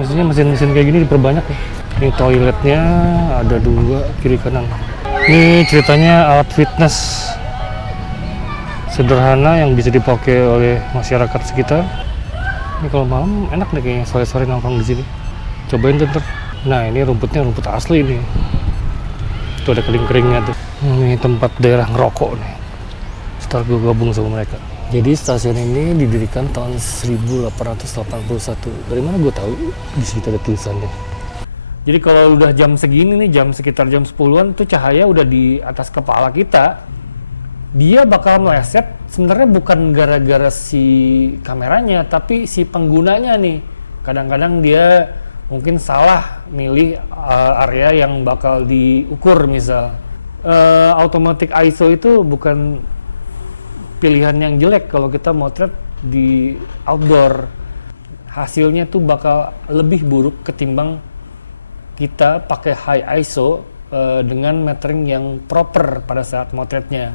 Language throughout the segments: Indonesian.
Maksudnya mesin-mesin kayak gini diperbanyak ya. Ini toiletnya ada 2 kiri kanan. Ini ceritanya alat fitness sederhana yang bisa dipakai oleh masyarakat sekitar. Ini kalau malam enak nih kayaknya sore-sore nongkrong di sini. Cobain ntar. Nah ini rumputnya rumput asli nih. Tuh ada kering-keringnya tuh. Ini tempat daerah ngerokok nih. Setelah gue gabung sama mereka. Jadi stasiun ini didirikan tahun 1881. Dari mana gue tahu? Di situ ada tulisannya. Jadi kalau udah jam segini nih, sekitar jam 10-an tuh cahaya udah di atas kepala kita. Dia bakal meleset sebenarnya bukan gara-gara si kameranya, tapi si penggunanya nih. Kadang-kadang dia mungkin salah milih area yang bakal diukur misal. Automatic ISO itu bukan pilihan yang jelek kalau kita motret di outdoor. Hasilnya tuh bakal lebih buruk ketimbang kita pakai high ISO dengan metering yang proper pada saat motretnya.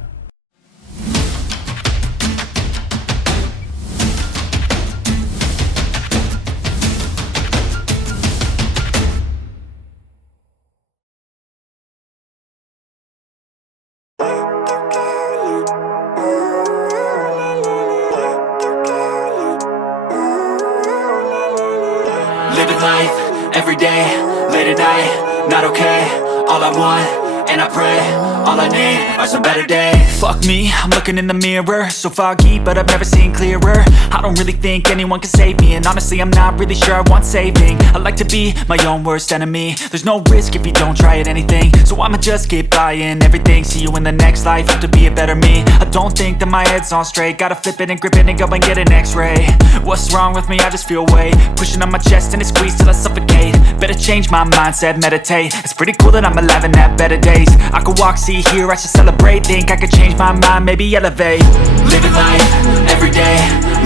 Living life, every day, late at night, not okay. All I want, and I pray, all I need are some better days. Fuck me, I'm looking in the mirror, so foggy, but I've never seen clearer. I don't really think anyone can save me, and honestly I'm not really sure I want saving. I like to be my own worst enemy. There's no risk if you don't try at anything, so I'ma just keep buying everything. See you in the next life, have to be a better me. I don't think that my head's on straight, gotta flip it and grip it and go and get an x-ray. What's wrong with me? I just feel weight pushing on my chest and it squeezes till I suffocate. Better change my mindset, meditate. It's pretty cool that I'm alive and have better days. I could walk, see, hear, I should celebrate. Think I could change my mind, maybe elevate. Living life, every day,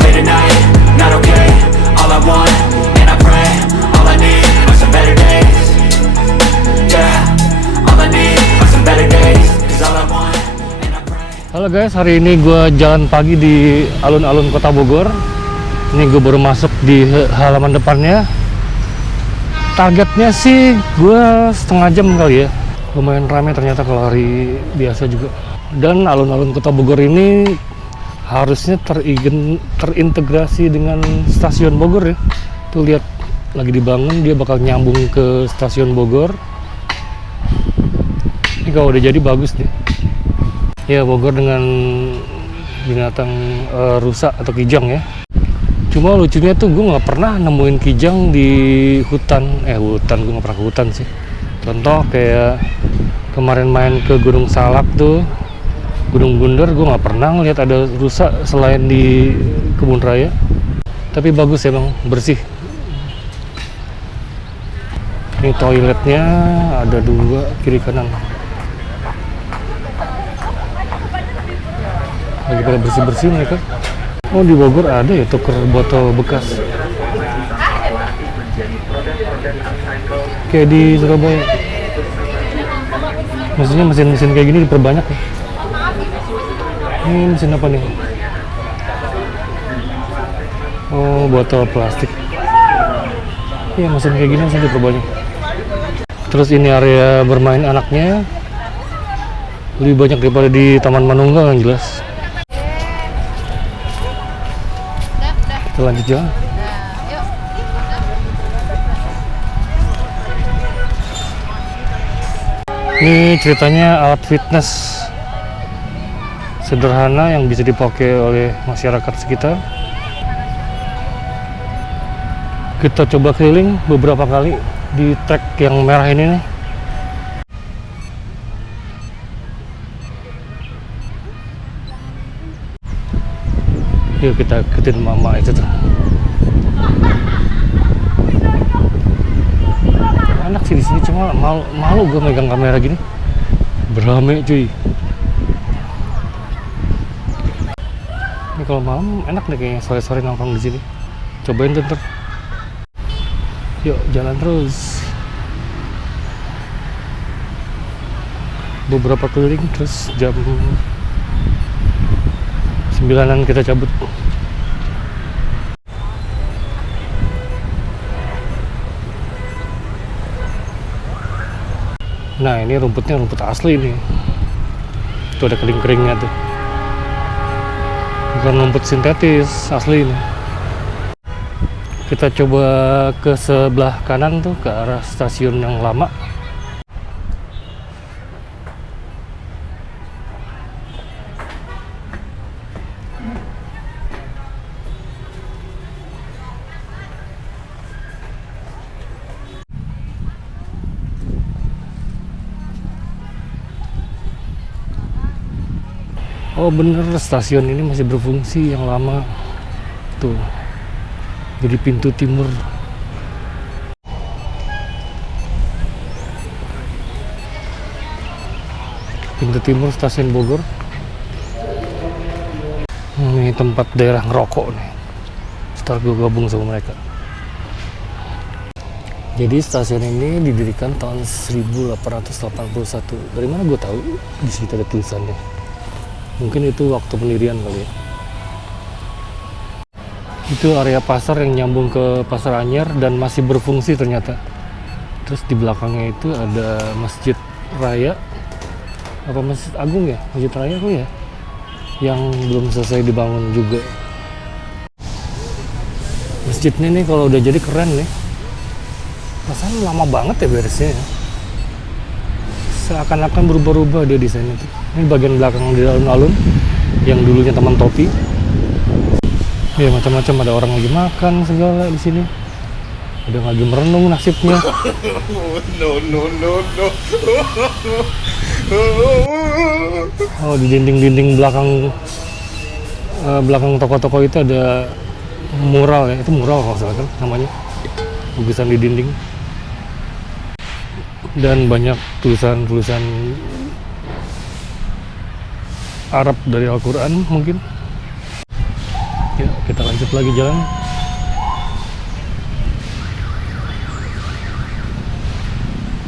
late at night, not okay. All I want, and I pray, all I need are some better days. Yeah, all I need are some better days. Cause all I want, and I pray. Halo guys, hari ini gue jalan pagi di alun-alun Kota Bogor. Ini gue baru masuk di halaman depannya. Targetnya sih gue setengah jam kali ya. Lumayan ramai ternyata kalau hari biasa juga. Dan alun-alun Kota Bogor ini harusnya terintegrasi dengan stasiun Bogor ya. Tuh lihat lagi dibangun, dia bakal nyambung ke stasiun Bogor. Ini kalau udah jadi bagus nih. Ya Bogor dengan binatang rusa atau kijang ya. Cuma lucunya tuh gue nggak pernah nemuin kijang di hutan. Hutan gue nggak pernah ke hutan sih. Contoh kayak kemarin main ke Gunung Salak tuh, Gunung Bunder, gue nggak pernah ngeliat ada rusa selain di kebun raya. Tapi bagus emang, bersih. Ini toiletnya ada 2 kiri kanan. Lagi pada bersih-bersih mereka. Oh di Bogor ada ya tuker botol bekas. Kayak di Surabaya. Maksudnya mesin-mesin kayak gini diperbanyak ya. Ini mesin apa nih? Oh botol plastik. Iya mesin kayak gini mesin diperbanyak. Terus ini area bermain anaknya lebih banyak daripada di Taman Manunggal yang jelas. Kita lanjut jalan. Ini ceritanya alat fitness sederhana yang bisa dipakai oleh masyarakat sekitar. Kita coba keliling beberapa kali di trek yang merah ini nih. Yuk kita ikutin mama itu tuh. Enak sih di sini, cuma malu gue megang kamera gini. Berame cuy. Ini kalau malam enak deh kayaknya sore-sore nongkrong di sini. Cobain ntar. Yuk jalan terus. Beberapa keliling terus jam 9-an kita cabut. Nah ini rumputnya rumput asli nih, tuh ada kering-keringnya tuh, bukan rumput sintetis, asli ini. Kita coba ke sebelah kanan tuh, ke arah stasiun yang lama. Oh bener, stasiun ini masih berfungsi yang lama tuh, jadi pintu timur. Pintu timur stasiun Bogor. Ini tempat daerah ngerokok nih, setelah gue gabung sama mereka. Jadi stasiun ini didirikan tahun 1881. Dari mana gue tahu? Di situ ada tulisannya. Mungkin itu waktu pendirian kali ya. Itu area pasar yang nyambung ke Pasar Anyar dan masih berfungsi ternyata. Terus di belakangnya itu ada Masjid Raya, apa Masjid Agung ya? Masjid Raya kok ya? Yang belum selesai dibangun juga. Masjidnya nih kalau udah jadi keren nih. Rasanya lama banget ya beresnya ya. Seakan-akan berubah-ubah dia desainnya tuh. Ini bagian belakang di alun-alun yang dulunya Taman Topi. Ya macam-macam, ada orang lagi makan segala di sini. Ada yang lagi merenung nasibnya. Oh di dinding-dinding belakang toko-toko itu ada mural ya. Itu mural kalau salah kan namanya. Lukisan di dinding. Dan banyak tulisan-tulisan Arab dari Al-Quran mungkin. Ya, kita lanjut lagi jalan.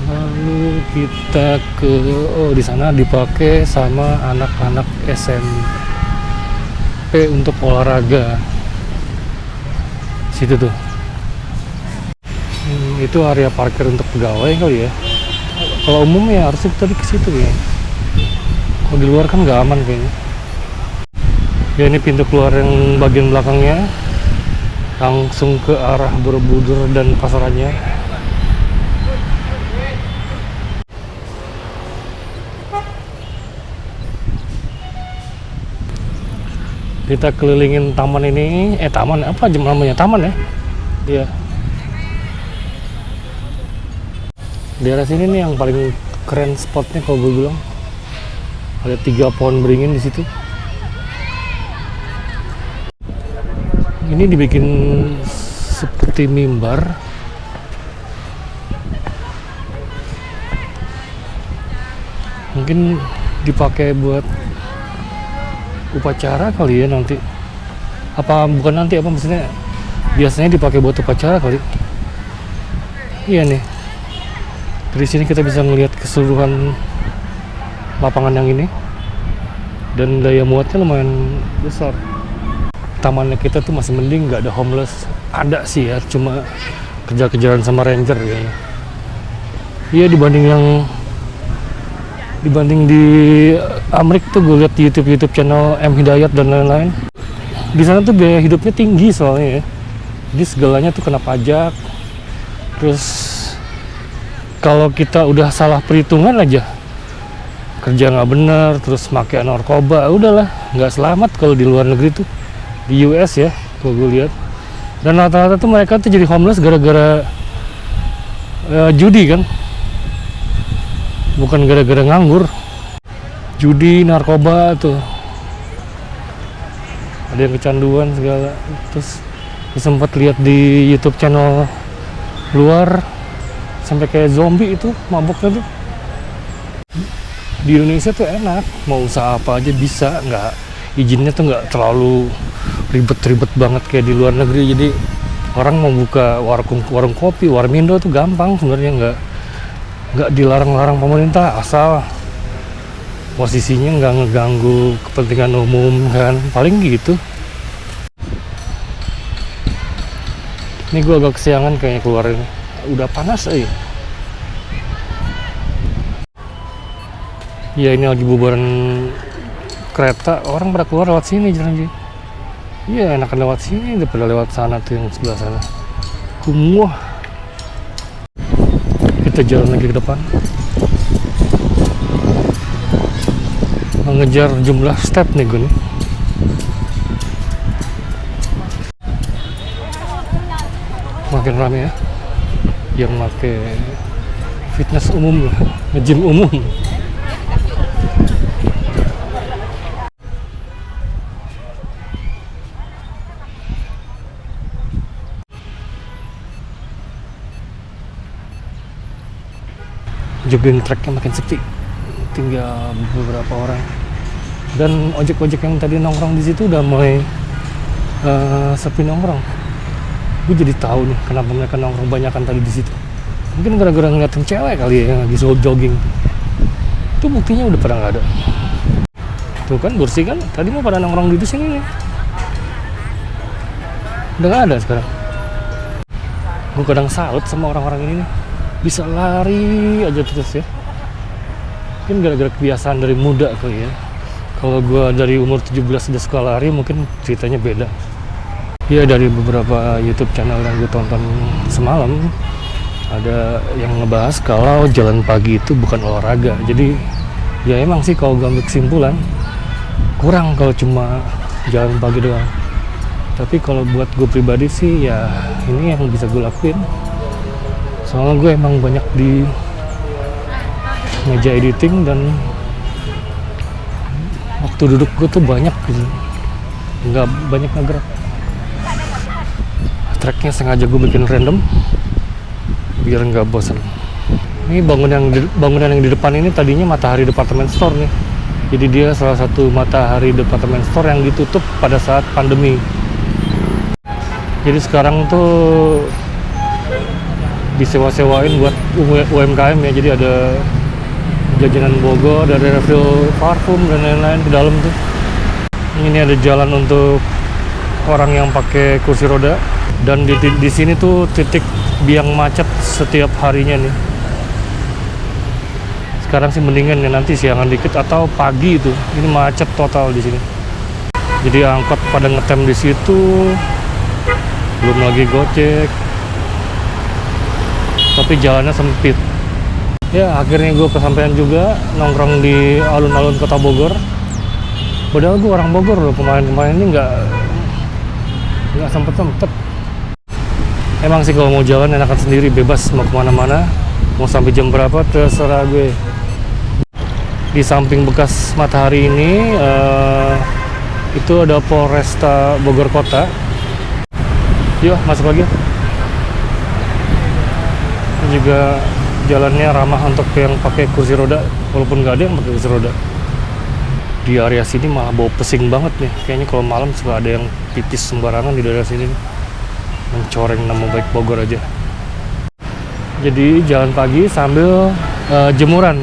Lalu kita ke, oh di sana dipakai sama anak-anak SMP untuk olahraga. Situ tuh. Itu area parkir untuk pegawai kali ya. Kalau umum ya harusnya tadi ke situ ya. Kalau di luar kan nggak aman kayaknya. Ya ini pintu keluar yang bagian belakangnya, langsung ke arah Borobudur dan Pasar Anyar. Kita kelilingin taman ini, taman apa aja namanya, taman ya? Iya. Daerah sini nih yang paling keren spotnya kalau gue bilang. Ada 3 pohon beringin di situ. Ini dibikin seperti mimbar. Mungkin dipakai buat upacara kali ya nanti. Apa bukan nanti, apa maksudnya? Biasanya dipakai buat upacara kali. Iya nih. Dari sini kita bisa melihat keseluruhan lapangan yang ini, dan daya muatnya lumayan besar. Tamannya kita tuh masih mending, nggak ada homeless. Ada sih ya, cuma kejar-kejaran sama ranger kayaknya. Iya, dibanding di Amerika tuh gue lihat di YouTube channel M Hidayat dan lain-lain. Di sana tuh biaya hidupnya tinggi soalnya ya. Jadi segalanya tuh kena pajak. Terus kalau kita udah salah perhitungan aja, kerja nggak bener, terus pakai narkoba, udahlah nggak selamat kalau di luar negeri tuh, di US ya, kalau gue lihat. Dan rata-rata tuh mereka tuh jadi homeless gara-gara judi kan, bukan gara-gara nganggur. Judi, narkoba tuh, ada yang kecanduan segala. Terus sempat lihat di YouTube channel luar sampai kayak zombie itu mabuknya tuh. Di Indonesia tuh enak, mau usaha apa aja bisa, nggak izinnya tuh nggak terlalu ribet-ribet banget kayak di luar negeri. Jadi orang mau buka warung kopi, warmindo tuh gampang sebenarnya, nggak dilarang-larang pemerintah, asal posisinya nggak ngeganggu kepentingan umum kan, paling gitu. Ini gue agak kesiangan kayaknya keluar ini, udah panas aja. Ya ini lagi bubaran kereta, orang pada keluar lewat sini jalan. Iya enakan lewat sini daripada lewat sana tuh yang sebelah sana. Kumuh. Kita jalan lagi ke depan. Mengejar jumlah step nih gue nih. Makin rame ya yang pakai fitness umum, nge-gym umum. Jogging tracknya makin sepi, tinggal beberapa orang. Dan ojek-ojek yang tadi nongkrong di situ udah mulai sepi nongkrong. Gue jadi tahu nih kenapa mereka nongkrong banyakan tadi di situ. Mungkin gara-gara ngeliatin cewek kali ya yang lagi jogging. Itu buktinya udah pada nggak ada. Tuh kan bersih kan? Tadi mau pada nongkrong di sini nih. Udah nggak ada sekarang. Gue kadang salut sama orang-orang ini nih. Bisa lari aja terus ya. Mungkin gara-gara kebiasaan dari muda kali ya. Kalau gue dari umur 17 udah suka lari, mungkin ceritanya beda. Ya dari beberapa YouTube channel yang gue tonton semalam, ada yang ngebahas kalau jalan pagi itu bukan olahraga. Jadi ya emang sih kalau gue ambil kesimpulan, kurang kalau cuma jalan pagi doang. Tapi kalau buat gue pribadi sih ya ini yang bisa gue lakuin. Soalnya gue emang banyak di meja editing dan waktu duduk gue tuh banyak gitu, nggak banyak ngegerak. Tracknya sengaja gue bikin random biar nggak bosan. Ini bangunan yang di depan ini tadinya Matahari Department Store nih. Jadi dia salah satu Matahari Department Store yang ditutup pada saat pandemi. Jadi sekarang tuh disewa-sewain buat UMKM ya. Jadi ada jajanan Bogor, ada refill parfum dan lain-lain di dalam tuh. Ini ada jalan untuk orang yang pakai kursi roda. Dan di sini tuh titik biang macet setiap harinya nih. Sekarang sih mendingan ya nanti siangan dikit atau pagi itu. Ini macet total di sini. Jadi angkot pada ngetem di situ. Belum lagi Gojek. Tapi jalannya sempit. Ya akhirnya gue kesampaian juga nongkrong di alun-alun kota Bogor. Padahal gue orang Bogor loh, kemarin ini nggak sempet. Emang sih kalau mau jalan enakan sendiri, bebas mau kemana-mana, mau sampai jam berapa terserah gue. Di samping bekas Matahari ini itu ada Polresta Bogor Kota. Yuk masuk lagi. Juga jalannya ramah untuk yang pakai kursi roda, walaupun nggak ada yang pakai kursi roda. Di area sini malah bau pesing banget nih. Kayaknya kalau malam suka ada yang pipis sembarangan di daerah sini. Mencoreng nama baik Bogor aja. Jadi jalan pagi sambil jemuran.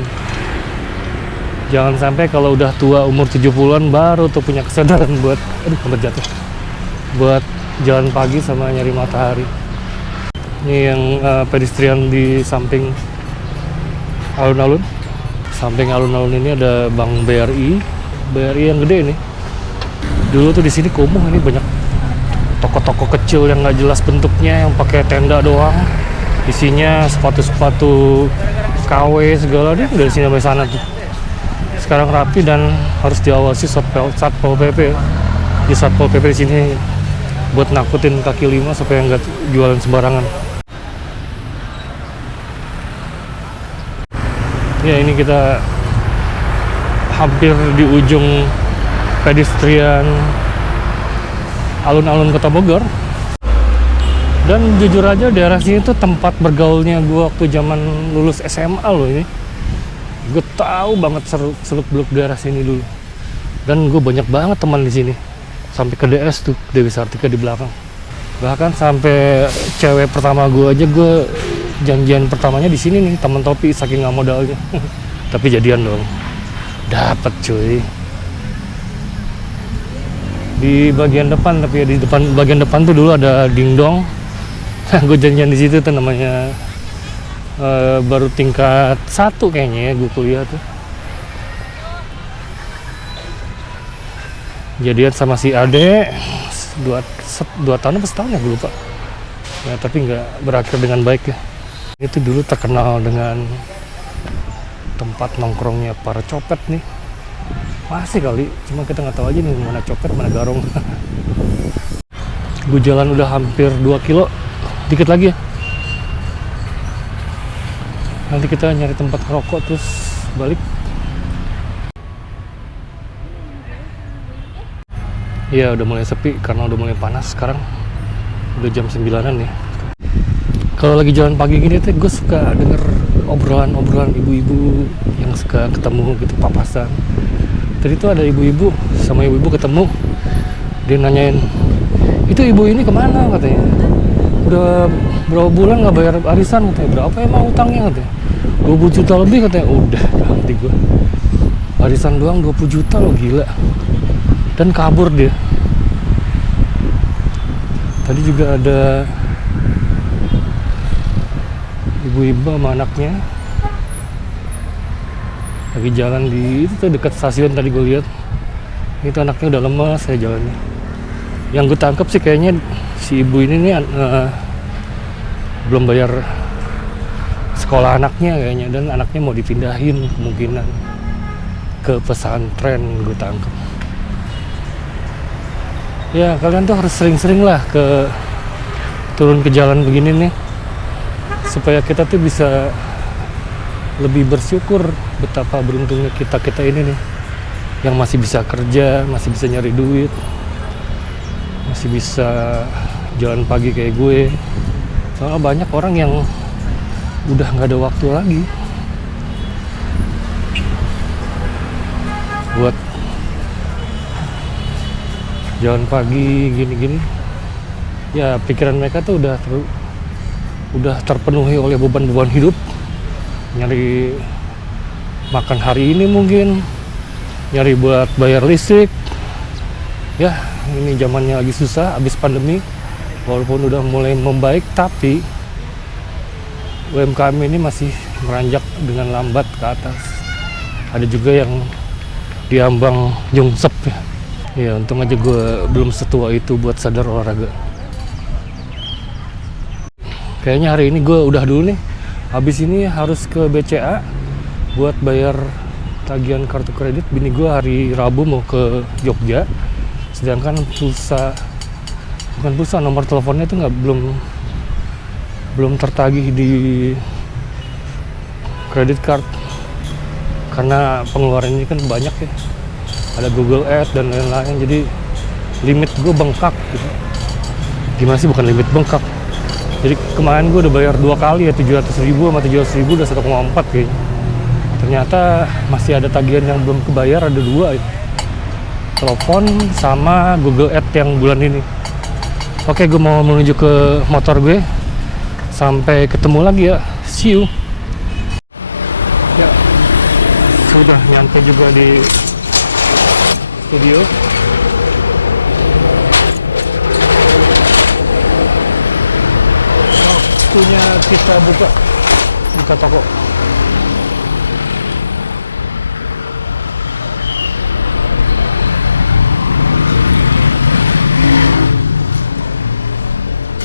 Jangan sampai kalau udah tua umur 70-an baru tuh punya kesadaran buat jatuh. Buat jalan pagi sama nyari matahari. Ini yang pedestrian di samping alun-alun. Samping alun-alun ini ada Bank BRI yang gede nih. Dulu tuh di sini kumuh, ini banyak toko-toko kecil yang nggak jelas bentuknya, yang pakai tenda doang. Isinya sepatu-sepatu KW segala, dia dari sini sampai sana tuh. Sekarang rapi dan harus diawasi Satpol PP. Di Satpol PP di sini buat nakutin kaki lima supaya nggak jualan sembarangan. Ya ini kita hampir di ujung pedestrian alun-alun kota Bogor. Dan jujur aja daerah sini tuh tempat bergaulnya gue waktu zaman lulus SMA loh ini. Gue tahu banget seluk-beluk daerah sini dulu. Dan gue banyak banget teman di sini. Sampai ke DS tuh, Dewi Sartika di belakang. Bahkan sampai cewek pertama gue aja, gue janjian pertamanya di sini nih, teman topi saking nggak modalnya. Tapi jadian dong. Dapat cuy. Di bagian depan, tapi ya di bagian depan tuh dulu ada dingdong. Gue janjian di situ tuh namanya baru tingkat 1 kayaknya ya gue kuliah tuh. jadian sama si Ade 2 tahun apa setahun ya, gue lupa ya, tapi nggak berakhir dengan baik ya. Itu dulu terkenal dengan tempat nongkrongnya para copet nih, masih kali, cuma kita nggak tahu aja nih mana copet mana garong. Gue jalan udah hampir 2 kilo, dikit lagi ya. Nanti kita nyari tempat ngerokok terus balik. Iya, udah mulai sepi karena udah mulai panas sekarang. Udah jam 9-an nih. Kalau lagi jalan pagi gini tuh gue suka denger obrolan ibu-ibu yang suka ketemu gitu, papasan. Tadi tuh ada ibu-ibu sama ibu-ibu ketemu. Dia nanyain, "Itu ibu ini kemana?" katanya. "Udah berapa bulan nggak bayar arisan?" katanya. "Berapa emang utangnya?" katanya. 20 juta lebih katanya. Udah, nanti gue arisan doang 20 juta lo, gila. Dan kabur dia. Tadi juga ada ibu-ibu sama anaknya lagi jalan di itu tuh dekat stasiun. Tadi gue lihat itu anaknya udah lemas saya jalannya. Yang gue tangkap sih kayaknya si ibu ini nih belum bayar sekolah anaknya kayaknya, dan anaknya mau dipindahin kemungkinan ke pesantren, gue tangkap. Ya kalian tuh harus sering-sering lah turun ke jalan begini nih, supaya kita tuh bisa lebih bersyukur betapa beruntungnya kita ini nih, yang masih bisa kerja, masih bisa nyari duit, masih bisa jalan pagi kayak gue. Soalnya banyak orang yang udah nggak ada waktu lagi buat jalan pagi gini-gini. Ya pikiran mereka tuh udah terpenuhi oleh beban-beban hidup, nyari makan hari ini mungkin, nyari buat bayar listrik. Ya ini zamannya lagi susah abis pandemi, walaupun udah mulai membaik tapi UMKM ini masih meranjak dengan lambat ke atas. Ada juga yang diambang nyungsep ya. Ya untung aja gue belum setua itu buat sadar olahraga. Kayaknya hari ini gue udah dulu nih. Habis ini harus ke BCA buat bayar tagihan kartu kredit. Bini gue hari Rabu mau ke Jogja. Sedangkan nomor teleponnya itu belum tertagih di kredit card. Karena pengeluaran ini kan banyak ya. Ada Google Ads dan lain-lain, jadi limit gue bengkak gitu. Gimana sih, bukan limit bengkak, jadi kemarin gue udah bayar 2 kali ya, 700.000 sama 700.000 udah 1,4 kayaknya. Ternyata masih ada tagihan yang belum kebayar, ada 2 ya. Telepon sama Google Ads yang bulan ini. Oke, gue mau menuju ke motor gue. Sampai ketemu lagi ya, see you. Ya, sudah nyampe juga di studio. Waktunya kita buka toko.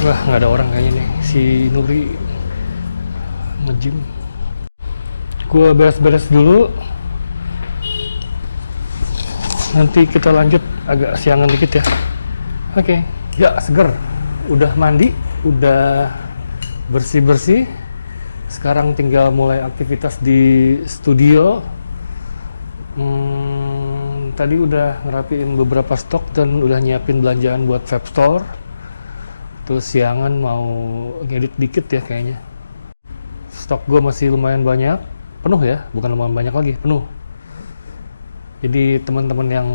Wah, nggak ada orang kayaknya nih. Si Nuri nge-gym. Gua beres-beres dulu. Nanti kita lanjut agak siangan dikit ya. Oke. Ya, seger. Udah mandi, udah bersih-bersih. Sekarang tinggal mulai aktivitas di studio. Tadi udah ngerapiin beberapa stok dan udah nyiapin belanjaan buat web store. Terus siangan mau ngedit dikit ya kayaknya. Stok gue masih lumayan banyak. Penuh ya, bukan lumayan banyak lagi, penuh. Jadi teman-teman yang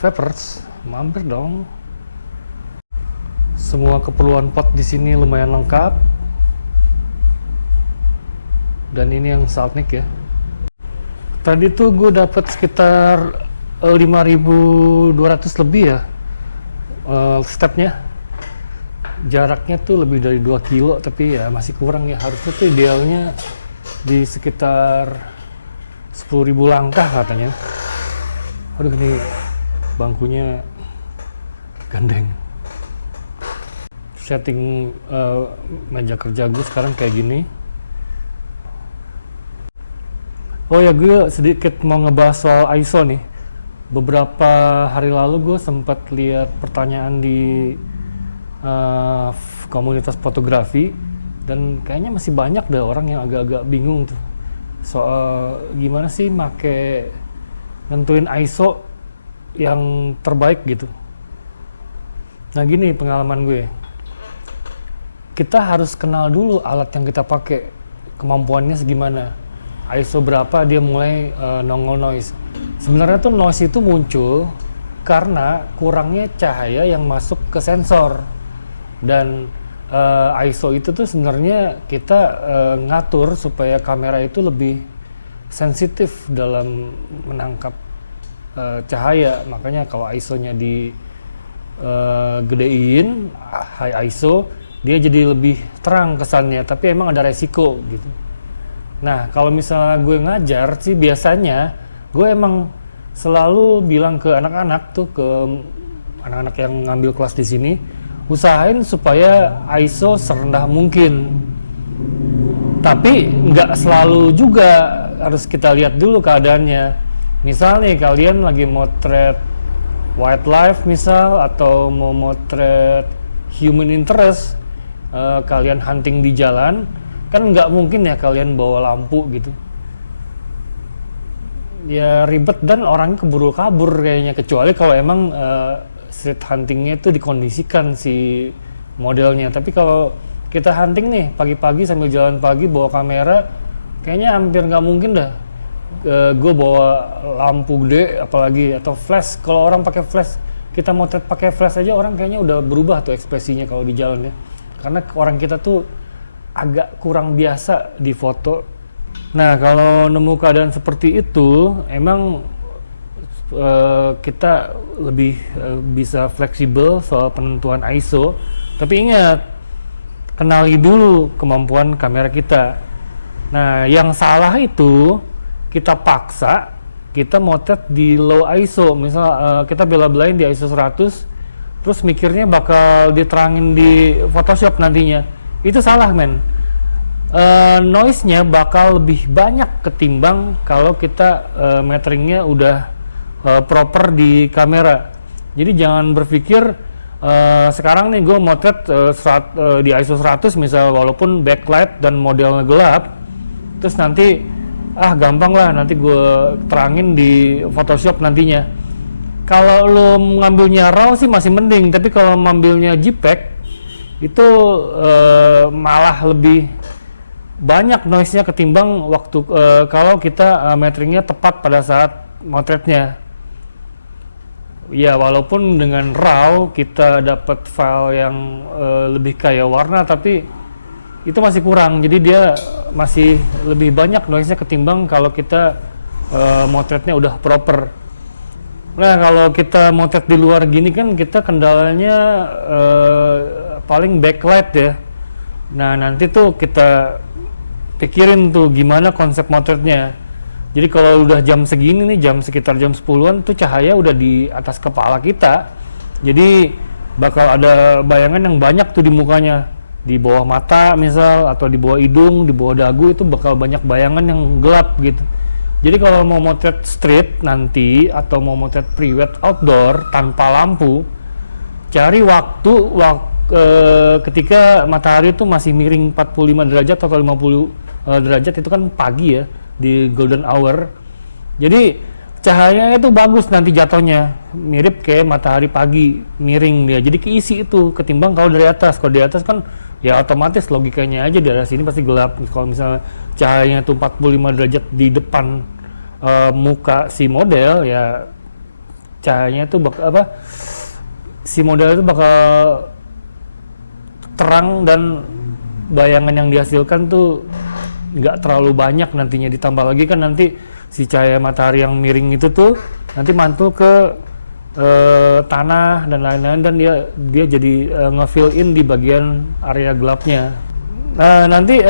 vapers, mampir dong. Semua keperluan pot di sini lumayan lengkap. Dan ini yang Saltnik ya. Tadi tuh gue dapat sekitar 5.200 lebih ya stepnya. Jaraknya tuh lebih dari 2 kilo, tapi ya masih kurang ya. Harusnya tuh idealnya di sekitar 10.000 langkah katanya. Aduh, ini bangkunya gandeng. Setting meja kerja gue sekarang kayak gini. Oh ya, gue sedikit mau ngebahas soal ISO nih. Beberapa hari lalu gue sempat lihat pertanyaan di komunitas fotografi, dan kayaknya masih banyak deh orang yang agak-agak bingung tuh soal gimana sih make nentuin ISO yang terbaik gitu. Nah gini pengalaman gue, kita harus kenal dulu alat yang kita pakai, kemampuannya segimana, ISO berapa dia mulai nongol noise. Sebenarnya tuh noise itu muncul karena kurangnya cahaya yang masuk ke sensor, dan ISO itu tuh sebenarnya kita ngatur supaya kamera itu lebih sensitif dalam menangkap cahaya. Makanya kalau ISO-nya di gedein, high ISO, dia jadi lebih terang kesannya, tapi emang ada resiko gitu. Nah kalau misalnya gue ngajar sih, biasanya gue emang selalu bilang ke anak-anak tuh, ke anak-anak yang ngambil kelas di sini, usahain supaya ISO serendah mungkin. Tapi nggak selalu juga, harus kita lihat dulu keadaannya. Misal nih kalian lagi motret wildlife misal, atau mau motret human interest, kalian hunting di jalan, kan nggak mungkin ya kalian bawa lampu gitu. Ya ribet dan orangnya keburu kabur kayaknya, kecuali kalau emang street huntingnya itu dikondisikan si modelnya. Tapi kalau kita hunting nih pagi-pagi sambil jalan pagi bawa kamera, kayaknya hampir nggak mungkin dah gue bawa lampu gede apalagi, atau flash. Kalau orang pakai flash, kita motret pakai flash aja, orang kayaknya udah berubah tuh ekspresinya kalau di jalan ya, karena orang kita tuh agak kurang biasa di foto. Nah kalau nemu keadaan seperti itu, emang kita lebih bisa fleksibel soal penentuan ISO. Tapi ingat, kenali dulu kemampuan kamera kita. Nah yang salah itu kita paksa kita motret di low ISO. Misal kita bela-belain di ISO 100, terus mikirnya bakal diterangin di Photoshop nantinya. Itu salah men. Noise-nya bakal lebih banyak ketimbang kalau kita meteringnya udah proper di kamera. Jadi jangan berpikir sekarang nih gue motret di ISO 100 misal, walaupun backlight dan modelnya gelap, terus nanti gampang lah nanti gue terangin di Photoshop nantinya. Kalau lo ngambilnya RAW sih masih mending, tapi kalau ngambilnya JPEG itu malah lebih banyak noise-nya ketimbang waktu kalau kita meteringnya tepat pada saat motretnya. Ya walaupun dengan RAW kita dapat file yang lebih kaya warna, tapi itu masih kurang. Jadi dia masih lebih banyak noise-nya ketimbang kalau kita motretnya udah proper. Nah kalau kita motret di luar gini kan kita kendalanya paling backlight ya. Nah nanti tuh kita pikirin tuh gimana konsep motretnya. Jadi kalau udah jam segini nih, sekitar jam 10-an tuh cahaya udah di atas kepala kita. Jadi bakal ada bayangan yang banyak tuh di mukanya. Di bawah mata misal, atau di bawah hidung, di bawah dagu, itu bakal banyak bayangan yang gelap gitu. Jadi kalau mau motret street nanti, atau mau motret pre-wed outdoor tanpa lampu, cari waktu ketika matahari itu masih miring 45 derajat atau 50 derajat, itu kan pagi ya, di golden hour. Jadi cahayanya itu bagus nanti jatuhnya, mirip kayak matahari pagi miring dia, jadi keisi itu ketimbang kalau dari atas. Kalau dari atas kan ya otomatis logikanya aja dari sini pasti gelap. Kalau misalnya cahayanya itu 45 derajat di depan muka si model, ya cahayanya itu si model itu bakal terang, dan bayangan yang dihasilkan tuh nggak terlalu banyak nantinya. Ditambah lagi kan nanti si cahaya matahari yang miring itu tuh nanti mantul ke tanah dan lain-lain, dan dia jadi nge-fill in di bagian area gelapnya. Nah nanti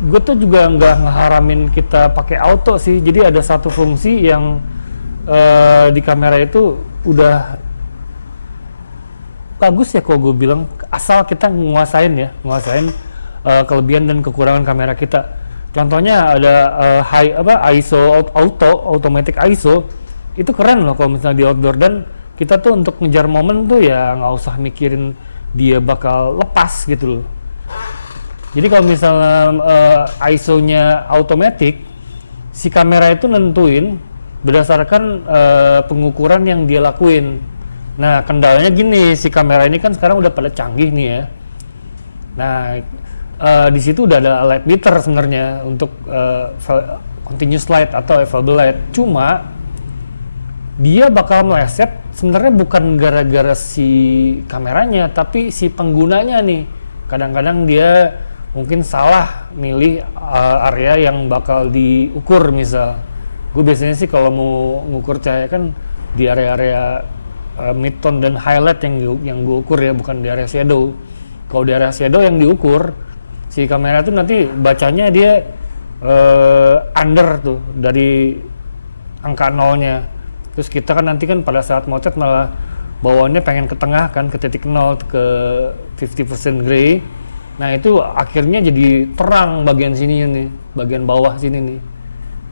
gue tuh juga nggak ngeharamin kita pakai auto sih. Jadi ada satu fungsi yang di kamera itu udah bagus ya kalau gue bilang, asal kita nguasain kelebihan dan kekurangan kamera kita. Contohnya ada ISO automatic ISO itu keren loh kalau misalnya di outdoor, dan kita tuh untuk ngejar momen tuh ya nggak usah mikirin dia bakal lepas gitu loh. Jadi kalau misalnya ISO-nya automatic, si kamera itu nentuin berdasarkan pengukuran yang dia lakuin. Nah, kendalanya gini, si kamera ini kan sekarang udah pada canggih nih ya. Nah, di situ udah ada light meter sebenarnya untuk continuous light atau available light. Cuma dia bakal meleset sebenarnya bukan gara-gara si kameranya, tapi si penggunanya nih. Kadang-kadang dia mungkin salah milih area yang bakal diukur. Misal, gue biasanya sih kalau mau ngukur cahaya kan di area-area mid-tone dan highlight yang gue ukur ya, bukan di area shadow. Kalau di area shadow yang diukur, si kamera tuh nanti bacanya dia under tuh dari angka nolnya. Terus kita kan nanti kan pada saat motret malah bawaannya pengen ke tengah kan, ke titik 0 ke 50% gray. Nah itu akhirnya jadi terang bagian sini nih, bagian bawah sini nih.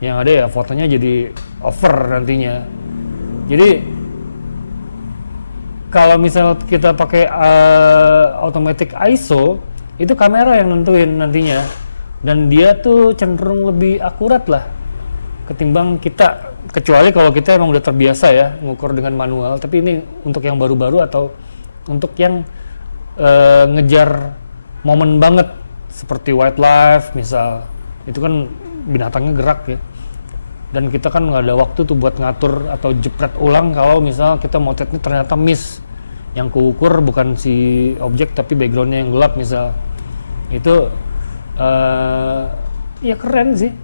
Yang ada ya fotonya jadi over nantinya. Jadi kalau misal kita pakai automatic ISO, itu kamera yang nentuin nantinya. Dan dia tuh cenderung lebih akurat lah ketimbang kita, kecuali kalau kita emang udah terbiasa ya ngukur dengan manual. Tapi ini untuk yang baru-baru atau untuk yang ngejar momen banget seperti wildlife misal, itu kan binatangnya gerak ya, dan kita kan nggak ada waktu tuh buat ngatur atau jepret ulang kalau misal kita motretnya ternyata miss, yang kuukur bukan si objek tapi backgroundnya yang gelap misal. Itu ya keren sih.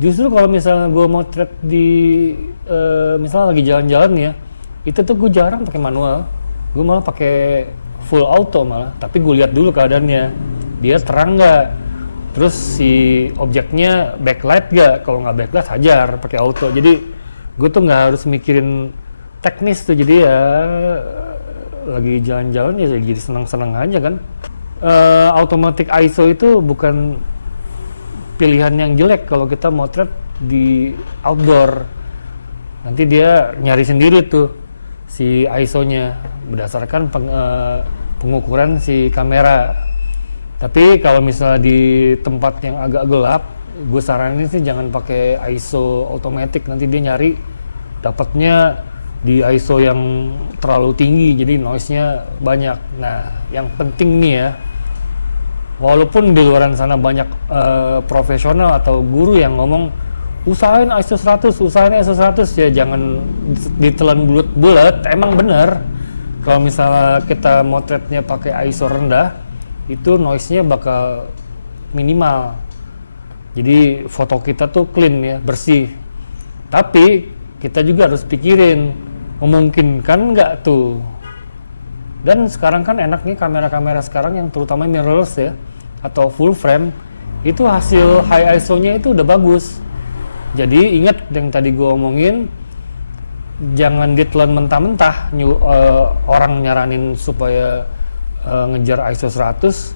Justru kalau misalnya gue motret di misalnya lagi jalan-jalan ya, itu tuh gue jarang pakai manual, gue malah pakai full auto malah. Tapi gue lihat dulu keadaannya, dia terang nggak, terus si objeknya backlight nggak. Kalau nggak backlight hajar pakai auto. Jadi gue tuh nggak harus mikirin teknis tuh, jadi ya lagi jalan-jalan ya jadi senang-senang aja kan. Automatic ISO itu bukan pilihan yang jelek kalau kita motret di outdoor. Nanti dia nyari sendiri tuh si ISO-nya berdasarkan pengukuran si kamera. Tapi kalau misalnya di tempat yang agak gelap, gue saranin sih jangan pakai ISO automatic. Nanti dia nyari dapatnya di ISO yang terlalu tinggi, jadi noise-nya banyak. Nah, yang penting nih ya, walaupun di luaran sana banyak profesional atau guru yang ngomong usahain ISO 100, usahain ISO 100, ya jangan ditelan bulat-bulat. Emang bener kalau misalnya kita motretnya pakai ISO rendah, itu noise-nya bakal minimal. Jadi foto kita tuh clean ya, bersih. Tapi kita juga harus pikirin memungkinkan nggak tuh. Dan sekarang kan enaknya kamera-kamera sekarang yang terutama mirrorless ya atau full frame, itu hasil high ISO-nya itu udah bagus. Jadi ingat yang tadi gue omongin, jangan ditelan mentah-mentah. Orang nyaranin supaya ngejar ISO 100,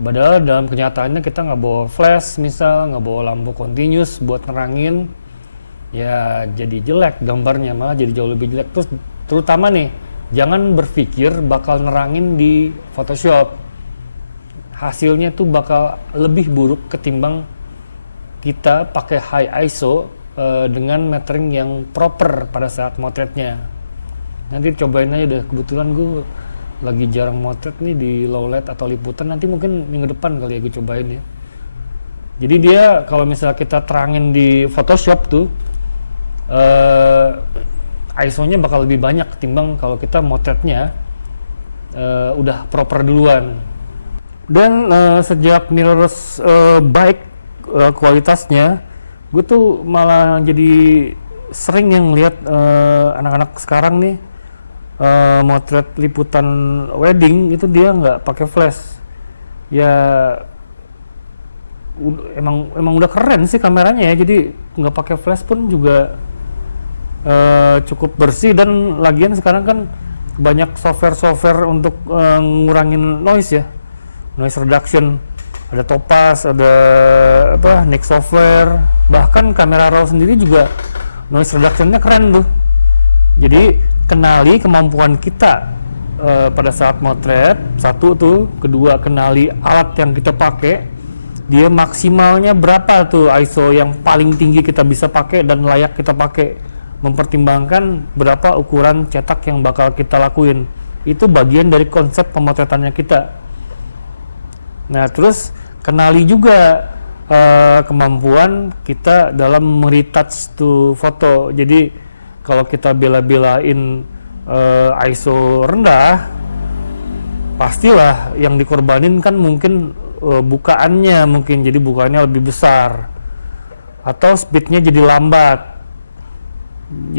padahal dalam kenyataannya kita nggak bawa flash misal, nggak bawa lampu continuous buat nerangin, ya jadi jelek gambarnya, malah jadi jauh lebih jelek. Terus terutama nih, jangan berpikir bakal nerangin di Photoshop, hasilnya tuh bakal lebih buruk ketimbang kita pakai high ISO dengan metering yang proper pada saat motretnya. Nanti cobain aja deh, kebetulan gue lagi jarang motret nih di low light atau liputan, nanti mungkin minggu depan kali ya gue cobain ya. Jadi dia kalau misalnya kita terangin di Photoshop tuh ISO-nya bakal lebih banyak ketimbang kalau kita motretnya udah proper duluan. Dan sejak mirrorless baik kualitasnya, gue tuh malah jadi sering yang lihat anak-anak sekarang nih motret liputan wedding itu dia nggak pakai flash. Ya emang udah keren sih kameranya ya, jadi nggak pakai flash pun juga cukup bersih, dan lagian sekarang kan banyak software untuk ngurangin noise ya, noise reduction. Ada Topaz, ada Nix software, bahkan kamera RAW sendiri juga noise reductionnya keren tuh. Jadi kenali kemampuan kita pada saat motret, satu tuh. Kedua, kenali alat yang kita pakai, dia maksimalnya berapa tuh ISO yang paling tinggi kita bisa pakai dan layak kita pakai. Mempertimbangkan berapa ukuran cetak yang bakal kita lakuin. Itu bagian dari konsep pemotretannya kita. Nah, terus kenali juga kemampuan kita dalam meretouch tuh foto. Jadi kalau kita bela-belain ISO rendah, pastilah yang dikorbanin kan mungkin bukaannya, mungkin jadi bukaannya lebih besar atau speednya jadi lambat.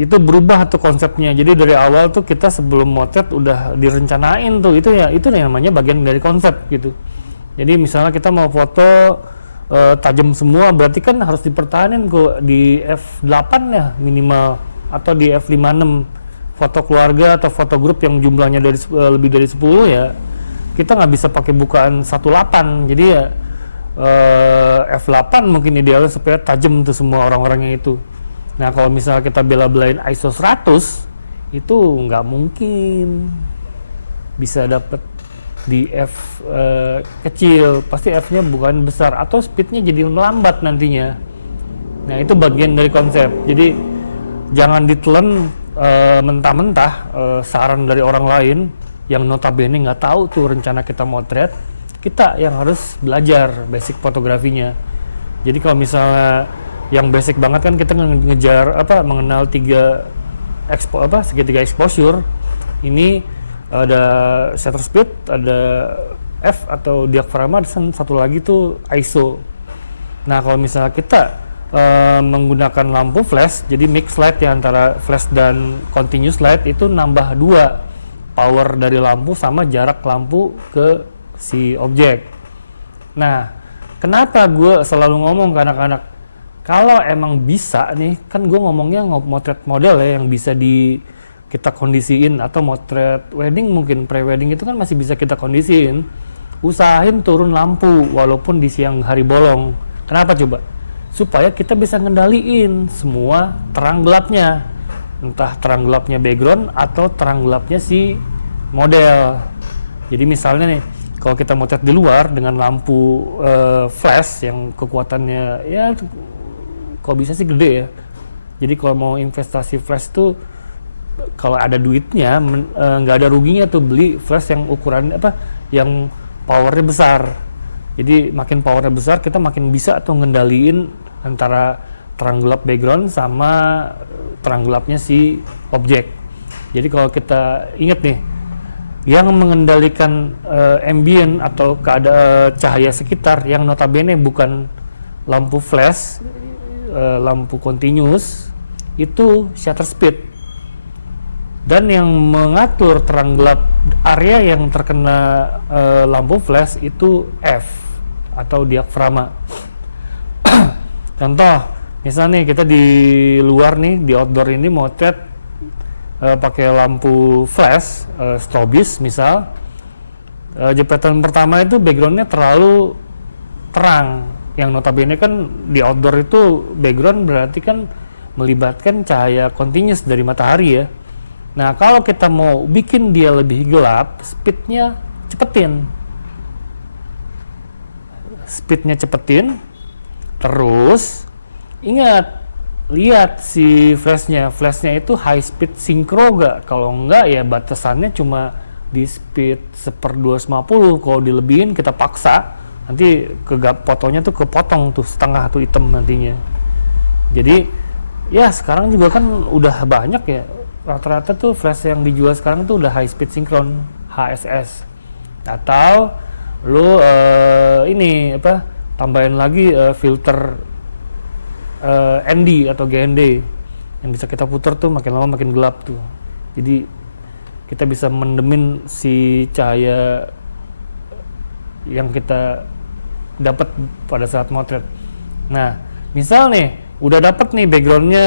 Itu berubah tuh konsepnya. Jadi dari awal tuh kita sebelum motret udah direncanain tuh, itu namanya bagian dari konsep gitu. Jadi misalnya kita mau foto tajam semua, berarti kan harus dipertahanin kok di f8 ya minimal, atau di f56. Foto keluarga atau foto grup yang jumlahnya lebih dari 10 ya, kita nggak bisa pakai bukaan 18. Jadi ya f8 mungkin idealnya supaya tajam tuh semua orang-orangnya itu. Nah, kalau misalnya kita bela-belain ISO 100, itu nggak mungkin bisa dapet di F kecil, pasti F-nya bukan besar atau speednya jadi lambat nantinya. Nah, itu bagian dari konsep. Jadi jangan ditelan mentah-mentah saran dari orang lain yang notabene nggak tahu tuh rencana kita motret. Kita yang harus belajar basic fotografinya. Jadi kalau misalnya yang basic banget kan kita ngejar mengenal segitiga exposure. Ini ada shutter speed, ada F atau diafragma, dan satu lagi tuh ISO. Nah, kalau misalnya kita menggunakan lampu flash, jadi mix light ya antara flash dan continuous light, itu nambah 2 power dari lampu sama jarak lampu ke si objek. Nah, kenapa gue selalu ngomong ke anak-anak, kalau emang bisa nih, kan gue ngomongnya motret model ya yang bisa kita kondisiin, atau motret wedding mungkin pre-wedding itu kan masih bisa kita kondisiin. Usahain turun lampu walaupun di siang hari bolong. Kenapa coba? Supaya kita bisa ngendaliin semua terang gelapnya, entah terang gelapnya background atau terang gelapnya si model. Jadi misalnya nih, kalau kita motret di luar dengan lampu flash yang kekuatannya ya kalau bisa sih gede ya. Jadi kalau mau investasi flash tuh, kalau ada duitnya nggak ada ruginya tuh beli flash yang ukuran yang powernya besar. Jadi makin powernya besar, kita makin bisa tuh ngendaliin antara terang gelap background sama terang gelapnya si objek. Jadi kalau kita ingat nih, yang mengendalikan ambient atau keadaan cahaya sekitar yang notabene bukan lampu flash, lampu continuous, itu shutter speed. Dan yang mengatur terang gelap area yang terkena lampu flash itu F atau diafragma. Contoh, misalnya nih kita di luar nih, di outdoor ini motret pakai lampu flash, strobis misal, jepretan pertama itu backgroundnya terlalu terang. Yang notabene kan di outdoor itu background berarti kan melibatkan cahaya continuous dari matahari ya. Nah, kalau kita mau bikin dia lebih gelap, speednya cepetin, terus ingat, lihat si flashnya itu high speed synchro gak? Kalau enggak ya batasannya cuma di speed 1/250. Kalau dilebihin kita paksa, nanti fotonya tuh kepotong tuh setengah tuh hitam nantinya. Jadi ya sekarang juga kan udah banyak ya, rata-rata tuh flash yang dijual sekarang tuh udah high speed synchron, HSS. Atau lu tambahin lagi filter ND atau GND yang bisa kita putar tuh, makin lama makin gelap tuh. Jadi kita bisa mendemin si cahaya yang kita dapat pada saat motret. Nah, misal nih udah dapet nih backgroundnya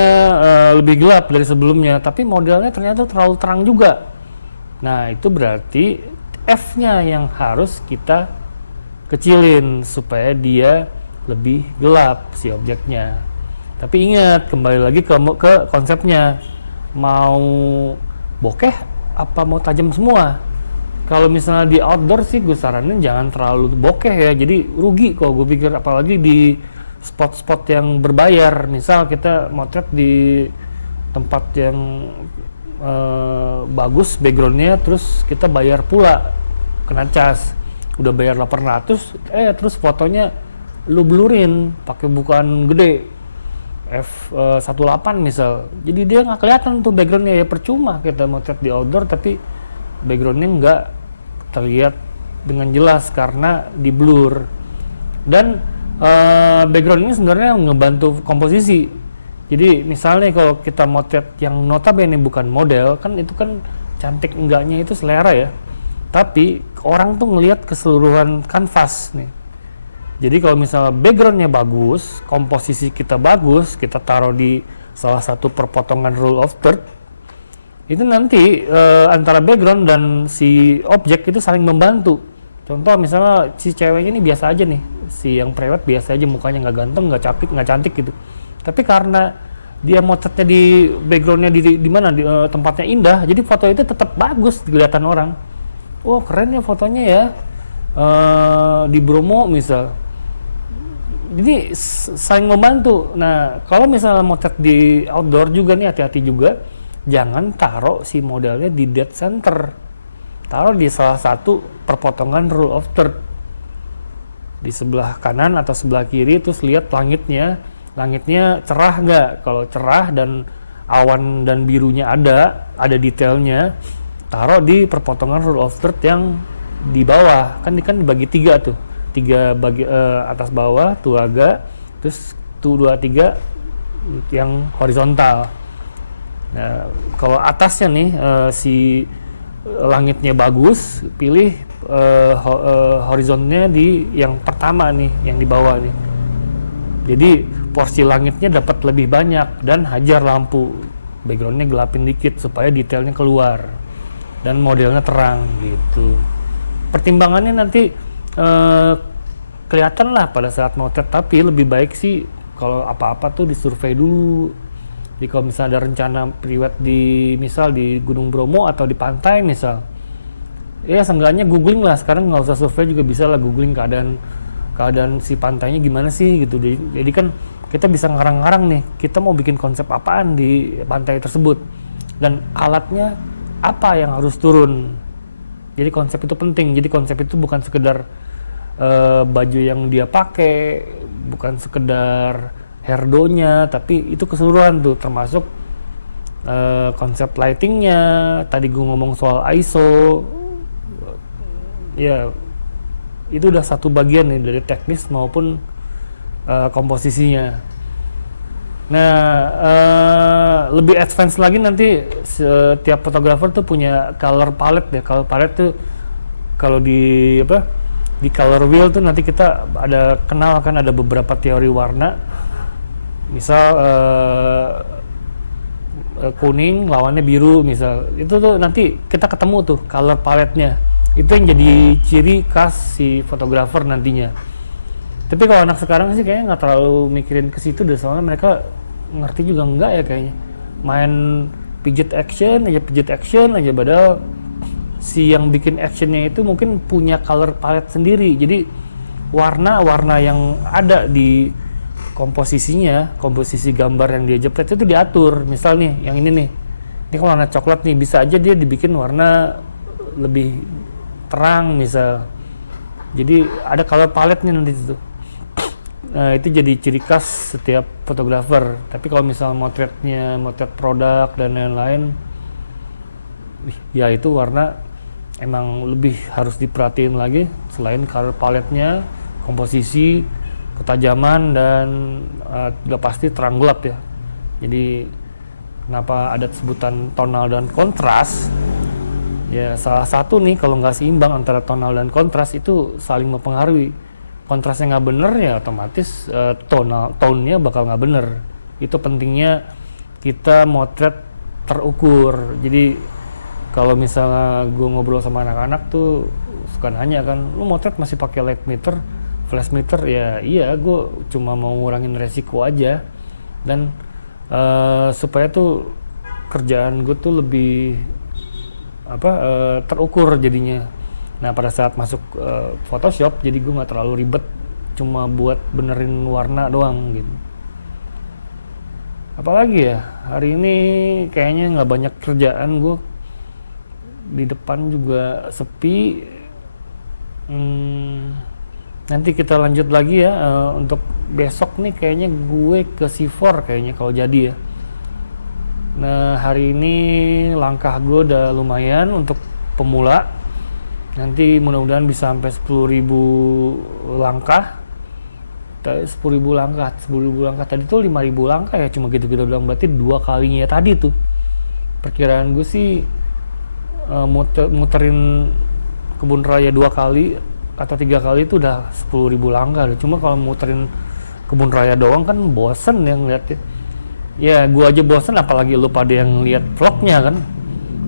lebih gelap dari sebelumnya, tapi modelnya ternyata terlalu terang juga. Nah itu berarti F-nya yang harus kita kecilin supaya dia lebih gelap si objeknya. Tapi ingat, kembali lagi ke konsepnya, mau bokeh apa mau tajam semua. Kalau misalnya di outdoor sih gue saranin jangan terlalu bokeh ya, jadi rugi kok gue pikir, apalagi di spot-spot yang berbayar. Misal kita motret di tempat yang bagus backgroundnya, terus kita bayar pula, kena cas, udah bayar 800, terus fotonya lu blurin pakai bukaan gede f18 misal, jadi dia nggak kelihatan tuh backgroundnya. Ya percuma kita motret di outdoor tapi backgroundnya nggak terlihat dengan jelas karena di blur. Dan background ini sebenarnya ngebantu komposisi. Jadi misalnya kalau kita motret yang notabene bukan model, kan itu kan cantik enggaknya itu selera ya, tapi orang tuh ngelihat keseluruhan kanvas nih. Jadi kalau misalnya backgroundnya bagus, komposisi kita bagus, kita taruh di salah satu perpotongan rule of third, itu nanti antara background dan si objek itu saling membantu. Contoh misalnya si ceweknya ini biasa aja nih, si yang prewed biasa aja, mukanya nggak ganteng, nggak cantik gitu. Tapi karena dia motretnya di backgroundnya di mana di tempatnya indah, jadi foto itu tetap bagus kelihatan orang. Oh keren ya fotonya ya, di Bromo misal. Jadi saling membantu. Nah kalau misalnya motret di outdoor juga nih, hati-hati juga, jangan taruh si modelnya di dead center, taruh di salah satu perpotongan rule of third di sebelah kanan atau sebelah kiri, terus lihat langitnya cerah nggak. Kalau cerah dan awan dan birunya ada detailnya, taruh di perpotongan rule of third yang di bawah. Kan dibagi tiga tuh, tiga bagi atas bawah tuh agak, terus tuh 2 3 yang horizontal. Nah kalau atasnya nih si langitnya bagus, pilih horizonnya di yang pertama nih, yang di bawah nih. Jadi porsi langitnya dapat lebih banyak, dan hajar lampu backgroundnya gelapin dikit supaya detailnya keluar dan modelnya terang gitu. Pertimbangannya nanti kelihatan lah pada saat motret, tapi lebih baik sih kalau apa-apa tuh disurvei dulu. Jadi kalau misalnya ada rencana priwet di misal di Gunung Bromo atau di pantai misal, ya seenggaknya googling lah. Sekarang nggak usah survei juga bisa lah, googling keadaan si pantainya gimana sih gitu. Jadi kan kita bisa ngarang-ngarang nih, kita mau bikin konsep apaan di pantai tersebut dan alatnya apa yang harus turun. Jadi konsep itu penting. Jadi konsep itu bukan sekedar baju yang dia pakai, bukan sekedar hairdo-nya, tapi itu keseluruhan tuh, termasuk konsep lightingnya. Tadi gue ngomong soal ISO, ya itu udah satu bagian nih dari teknis maupun komposisinya. Nah lebih advance lagi nanti setiap fotografer tuh punya color palette ya. Color palette tuh kalau di color wheel tuh nanti kita kenal kan ada beberapa teori warna. Misal kuning lawannya biru misal, itu tuh nanti kita ketemu tuh color palette-nya. Itu yang jadi ciri khas si fotografer nantinya. Tapi kalau anak sekarang sih kayaknya nggak terlalu mikirin ke situ deh, soalnya mereka ngerti juga enggak ya kayaknya. Main pijit action aja, padahal si yang bikin actionnya itu mungkin punya color palette sendiri. Jadi warna-warna yang ada di komposisinya, komposisi gambar yang dia jepret itu diatur. Misal nih, yang ini kalau warna coklat nih, bisa aja dia dibikin warna lebih terang misal. Jadi ada color palette-nya nanti itu. Nah, itu jadi ciri khas setiap fotografer. Tapi kalau misal motret produk dan lain-lain, ya itu warna emang lebih harus diperhatiin lagi. Selain color palette-nya, komposisi, ketajaman, dan udah pasti terang gelap ya. Jadi kenapa ada sebutan tonal dan kontras? Ya salah satu nih, kalau nggak seimbang antara tonal dan kontras itu saling mempengaruhi. Kontrasnya nggak bener ya otomatis tone-nya bakal nggak bener. itu pentingnya kita motret terukur. Jadi kalau misalnya gue ngobrol sama anak-anak tuh suka nanya kan, lu motret masih pakai light meter, flash meter? Ya iya, gue cuma mau ngurangin resiko aja, dan supaya tuh kerjaan gue tuh lebih terukur jadinya. Nah pada saat masuk Photoshop, jadi gue nggak terlalu ribet, cuma buat benerin warna doang gitu. Apalagi ya, hari ini kayaknya nggak banyak kerjaan gue, di depan juga sepi. Nanti kita lanjut lagi ya, untuk besok nih kayaknya gue ke C4 kayaknya kalau jadi ya. Nah hari ini langkah gue udah lumayan untuk pemula, nanti mudah-mudahan bisa sampai 10.000 langkah. 10.000 langkah tadi tuh 5.000 langkah ya, cuma gitu-gitu doang, berarti 2 kalinya tadi tuh. Perkiraan gue sih muterin kebun raya 2 kali atau 3 kali itu udah 10.000 langkah. Cuma kalau muterin kebun raya doang kan bosen yang ngeliatnya. Ya gue aja bosen, apalagi lu pada yang lihat vlognya kan.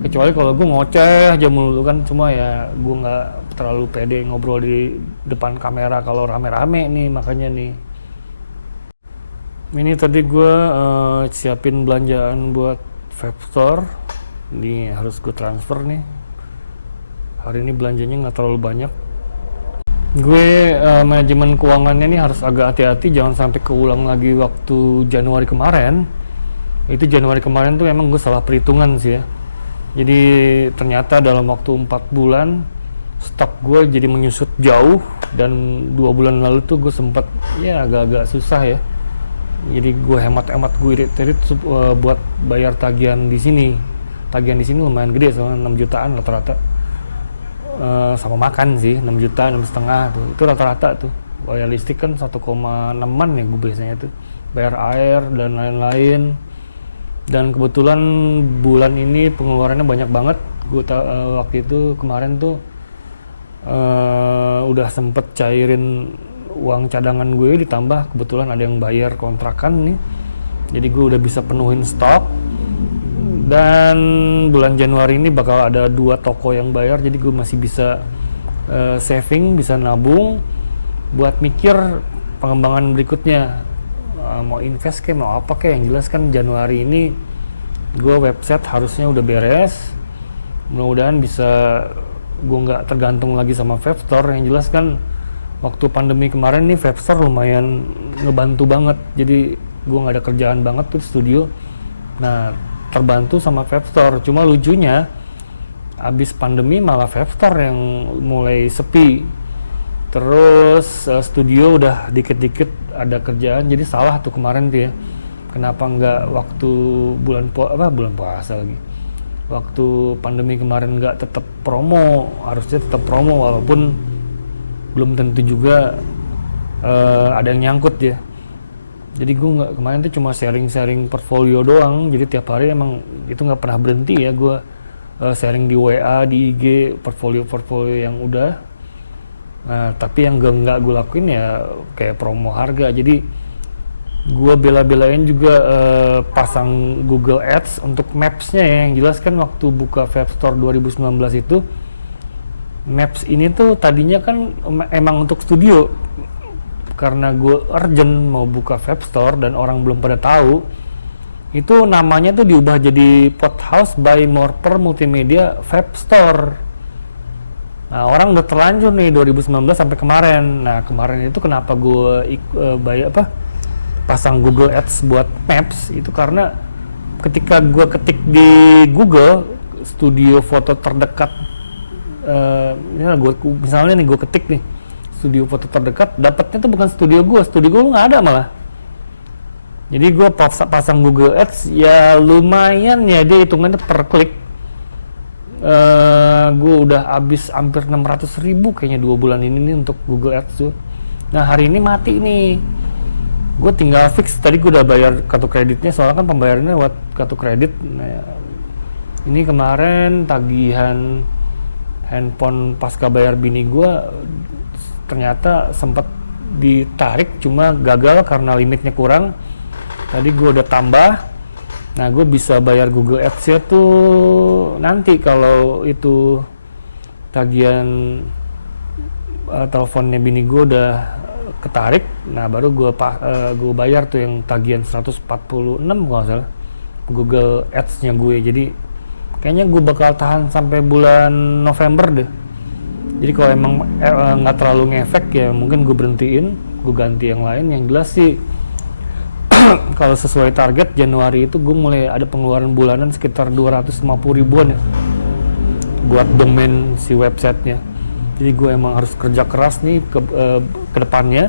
Kecuali kalau gue ngoceh aja mulu kan, cuma ya gue nggak terlalu pede ngobrol di depan kamera kalau rame-rame nih, makanya nih. Ini tadi gue siapin belanjaan buat vape store. Ini harus gue transfer nih. Hari ini belanjanya nggak terlalu banyak. Gue manajemen keuangannya nih harus agak hati-hati, jangan sampai keulang lagi waktu Januari kemarin. Itu Januari kemarin tuh emang gue salah perhitungan sih ya. Jadi ternyata dalam waktu 4 bulan stok gue jadi menyusut jauh, dan 2 bulan lalu tuh gue sempet ya agak-agak susah ya. Jadi gue hemat-hemat, gue irit-irit buat bayar tagihan di sini. Tagihan di sini lumayan gede, soalnya 6 jutaan rata-rata. Sama makan sih 6 juta, 6,5 tuh. Itu rata-rata tuh. Bayar listrik kan 1,6an ya gue biasanya tuh. Bayar air dan lain-lain. Dan kebetulan bulan ini pengeluarannya banyak banget. Gue waktu itu kemarin tuh udah sempet cairin uang cadangan gue, ditambah kebetulan ada yang bayar kontrakan nih, jadi gue udah bisa penuhin stok. Dan bulan Januari ini bakal ada 2 toko yang bayar, jadi gue masih bisa saving, bisa nabung buat mikir pengembangan berikutnya. Mau invest kayak mau apa kayak, yang jelas kan Januari ini gue website harusnya udah beres, mudah-mudahan bisa gue nggak tergantung lagi sama vape store. Yang jelas kan waktu pandemi kemarin nih vape store lumayan ngebantu banget, jadi gue nggak ada kerjaan banget tuh di studio. Nah terbantu sama vape store. Cuma lucunya abis pandemi malah vape store yang mulai sepi, terus studio udah dikit-dikit ada kerjaan, jadi salah tuh kemarin tuh ya, kenapa nggak waktu bulan puasa lagi, waktu pandemi kemarin nggak tetap promo. Harusnya tetap promo, walaupun belum tentu juga ada yang nyangkut ya. Jadi gue nggak, kemarin tuh cuma sharing portfolio doang, jadi tiap hari emang itu nggak pernah berhenti ya, gue sharing di WA, di IG portfolio yang udah. Nah tapi yang nggak gue lakuin ya kayak promo harga. Jadi gue bela-belain juga pasang Google Ads untuk Maps-nya ya. Yang jelas kan waktu buka Vape Store 2019 itu, Maps ini tuh tadinya kan emang untuk studio. Karena gue urgent mau buka Vape Store dan orang belum pada tahu, itu namanya tuh diubah jadi Pothouse by Morper Multimedia Vape Store. Nah orang udah terlanjur nih 2019 sampai kemarin. Nah kemarin itu kenapa gue pasang Google Ads buat Maps itu karena ketika gue ketik di Google studio foto terdekat, misalnya nih gue ketik nih studio foto terdekat, dapatnya tuh bukan studio gue nggak ada malah. Jadi gue pasang Google Ads ya lumayan ya, dia hitungannya per klik. Gue udah habis hampir 600.000 kayaknya 2 bulan ini nih untuk Google Ads tuh. Nah hari ini mati nih, gue tinggal fix. Tadi gue udah bayar kartu kreditnya, soalnya kan pembayarannya lewat kartu kredit. Nah, ini kemarin tagihan handphone pasca bayar bini gue ternyata sempat ditarik, cuma gagal karena limitnya kurang. Tadi gue udah tambah. Nah, gue bisa bayar Google Ads-nya tuh nanti kalau itu tagihan teleponnya bini gue udah ketarik. Nah, baru gue bayar tuh yang tagihan 146 kalau nggak salah Google Ads-nya gue. Jadi kayaknya gue bakal tahan sampai bulan November deh. Jadi kalau emang nggak terlalu ngefek ya mungkin gue berhentiin, gue ganti yang lain. Yang jelas sih kalau sesuai target Januari itu gue mulai ada pengeluaran bulanan sekitar 250 ribuan ya buat domain si websitenya. Jadi gue emang harus kerja keras nih ke depannya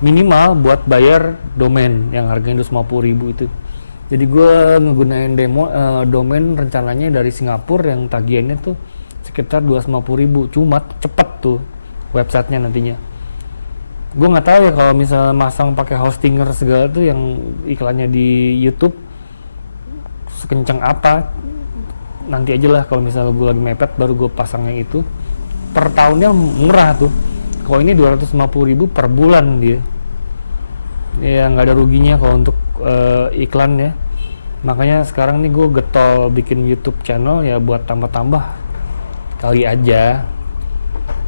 minimal buat bayar domain yang harganya 250 ribu itu. Jadi gue ngegunain domain rencananya dari Singapura yang tagihannya tuh sekitar 250 ribu, cuma cepet tuh websitenya nantinya. Gue nggak tahu ya kalau misalnya masang pakai hostinger segala tuh yang iklannya di YouTube sekencang apa, nanti aja lah kalau misalnya gue lagi mepet baru gue pasangnya itu. Per tahunnya murah tuh, kalau ini 250 ribu per bulan dia ya, nggak ada ruginya kalau untuk iklannya. Makanya sekarang nih gue getol bikin YouTube channel ya buat tambah-tambah kali aja,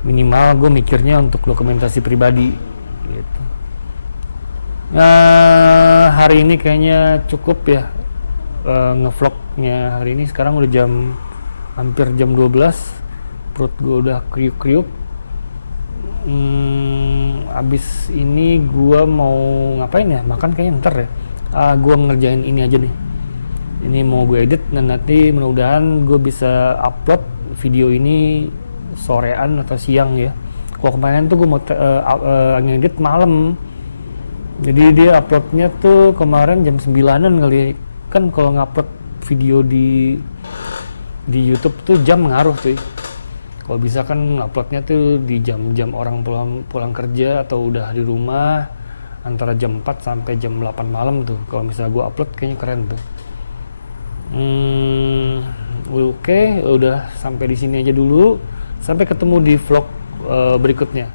minimal gue mikirnya untuk dokumentasi pribadi gitu. Nah, hari ini kayaknya cukup ya ngevlognya hari ini. Sekarang udah hampir jam 12, perut gue udah kriuk-kriuk. Abis ini gue mau ngapain ya, makan kayaknya ntar ya. Gue ngerjain ini aja nih, ini mau gue edit dan nanti mudah-mudahan gue bisa upload video ini sorean atau siang ya. Kalau kemarin tuh gue mau ngedit malam, jadi dia uploadnya tuh kemarin jam 9-an kali. Kan kalau ngupload video di YouTube tuh jam ngaruh tuh. Kalau bisa kan nguploadnya tuh di jam-jam orang pulang kerja atau udah di rumah, antara jam 4 sampai jam 8 malam tuh. Kalau misalnya gue upload kayaknya keren tuh. Oke, udah sampai di sini aja dulu. Sampai ketemu di vlog berikutnya.